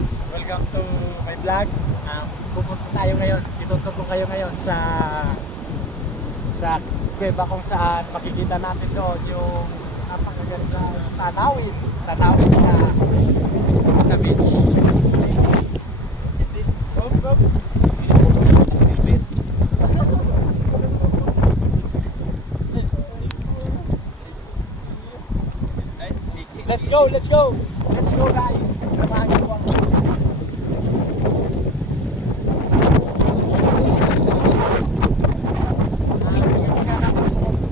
Welcome to my vlog. Pupunta tayo ngayon. Ituturo ko kayo ngayon sa kuweba kung saan makikita natin doon yung napakagandang tanawin. Tanawin sa Punta Beach. Go, go. Let's go, let's go. Let's go guys. Samahan niyo po ako.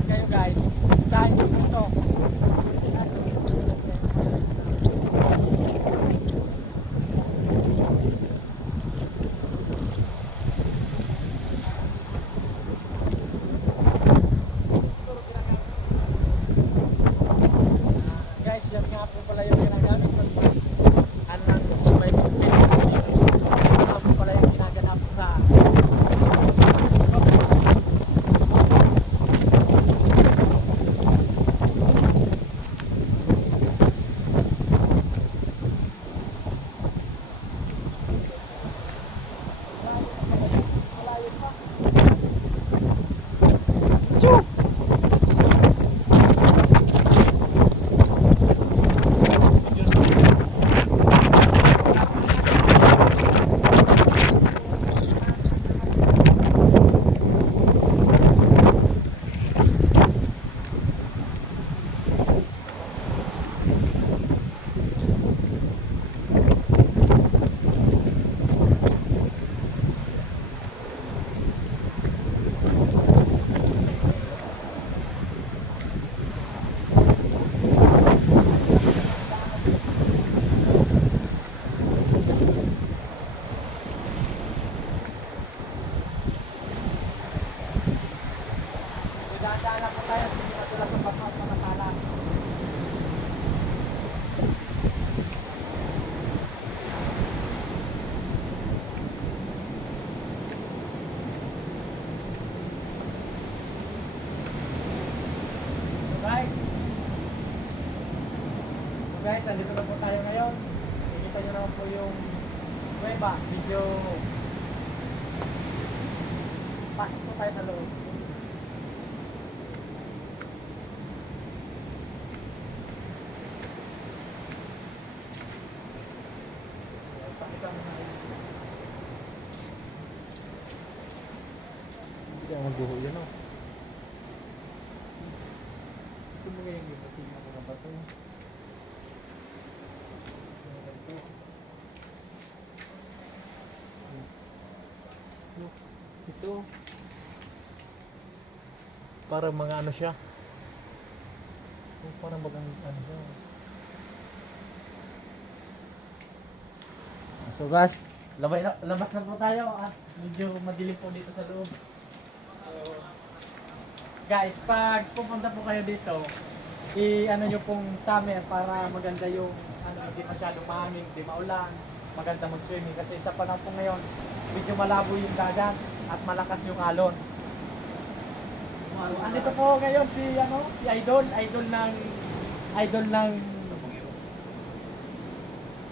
Kayo guys, stahan niyo po ito. Guys, yan nga po pala yung ginagamit ko. Anong sa may maintenance dito. Yan nga po pala yung ginaganap sa Choo! Dadaan na po tayo, hindi na sila sa baka at mga talas. Guys, andito na po tayo ngayon. Nakikita nyo naman po yung kuweba. Medyo pasok po tayo sa loob. Pakita mo na yun. Hindi ako magbuho yan o. Ito mo ngayon yung tingin ako ng bato. Ito parang mga ano siya, parang bagang ano siya. So guys, labas na po tayo at medyo madilim po dito sa loob. So, guys, pag pupunta po kayo dito, i-ano nyo pong summer para maganda yung ano, hindi masyadong mahangin, hindi maulan, maganda mag-swimming kasi sa panahon po ngayon medyo malabo yung dagat at malakas yung alon. Andito po ngayon si idol ng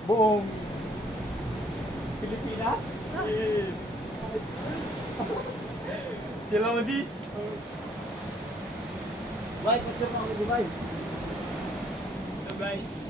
buong Pilipinas. Si Lodi. Why, picture mo ako, Dubai. So guys,